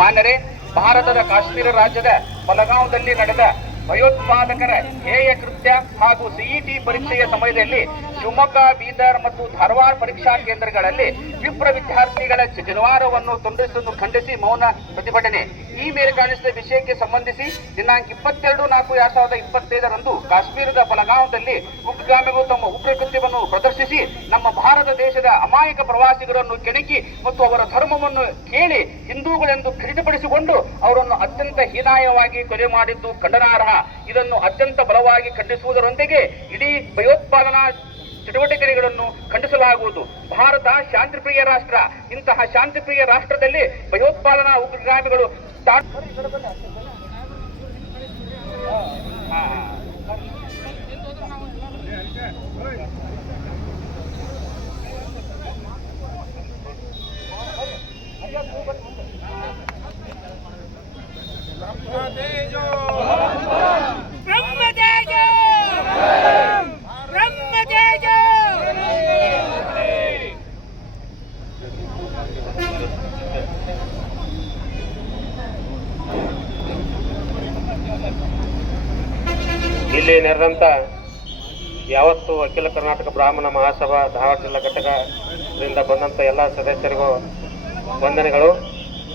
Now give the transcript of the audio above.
ಮಾನ್ಯರೇ, ಭಾರತದ ಕಾಶ್ಮೀರ ರಾಜ್ಯದ ಬಲಗಾಂವದಲ್ಲಿ ನಡೆದ ಭಯೋತ್ಪಾದಕರ ಹೇಯ ಕೃತ್ಯ ಹಾಗೂ ಸಿಇಟಿ ಪರೀಕ್ಷೆಯ ಸಮಯದಲ್ಲಿ ಶಿವಮೊಗ್ಗ, ಬೀದರ್ ಮತ್ತು ಧಾರವಾಡ ಪರೀಕ್ಷಾ ಕೇಂದ್ರಗಳಲ್ಲಿ ವಿಪ್ರ ವಿದ್ಯಾರ್ಥಿಗಳ ಜನಿವಾರವನ್ನು ತುಂಡಿಸುವುದನ್ನು ಖಂಡಿಸಿ ಮೌನ ಪ್ರತಿಭಟನೆ. ಈ ಮೇಲೆ ಕಾಣಿಸಿದ ವಿಷಯಕ್ಕೆ ಸಂಬಂಧಿಸಿ ದಿನಾಂಕ 22/4/2025 ಕಾಶ್ಮೀರದ ಬಲಗಾಂವದಲ್ಲಿ ಉಗ್ರಗಾಮಿಗಳು ತಮ್ಮ ಉಗ್ರ ಕೃತ್ಯವನ್ನು ಪ್ರದರ್ಶಿಸಿ ನಮ್ಮ ಭಾರತ ದೇಶದ ಅಮಾಯಕ ಪ್ರವಾಸಿಗರನ್ನು ಕೆಣಕಿ ಮತ್ತು ಅವರ ಧರ್ಮವನ್ನು ಕೇಳಿ ಹಿಂದೂಗಳೆಂದು ಖಚಿತಪಡಿಸಿಕೊಂಡು ಅವರನ್ನು ಅತ್ಯಂತ ಹೀನಾಯವಾಗಿ ಕೊಲೆ ಮಾಡಿದ್ದು ಖಂಡನಾರ್ಹ. ಇದನ್ನು ಅತ್ಯಂತ ಬಲವಾಗಿ ಖಂಡಿಸುವುದರೊಂದಿಗೆ ಇಡೀ ಭಯೋತ್ಪಾದನಾ ಚಟುವಟಿಕೆಗಳನ್ನು ಖಂಡಿಸಲಾಗುವುದು. ಭಾರತ ಶಾಂತಿಪ್ರಿಯ ರಾಷ್ಟ್ರ. ಇಂತಹ ಶಾಂತಿಪ್ರಿಯ ರಾಷ್ಟ್ರದಲ್ಲಿ ಭಯೋತ್ಪಾದನಾ ಉಗ್ರಗಾಮಿಗಳು ಇಲ್ಲಿ ನೆರೆದಂಥ ಯಾವತ್ತು ಅಖಿಲ ಕರ್ನಾಟಕ ಬ್ರಾಹ್ಮಣ ಮಹಾಸಭಾ ಧಾರವಾಡ ಜಿಲ್ಲಾ ಘಟಕದಿಂದ ಬಂದಂಥ ಎಲ್ಲ ಸದಸ್ಯರಿಗೂ ವಂದನೆಗಳು.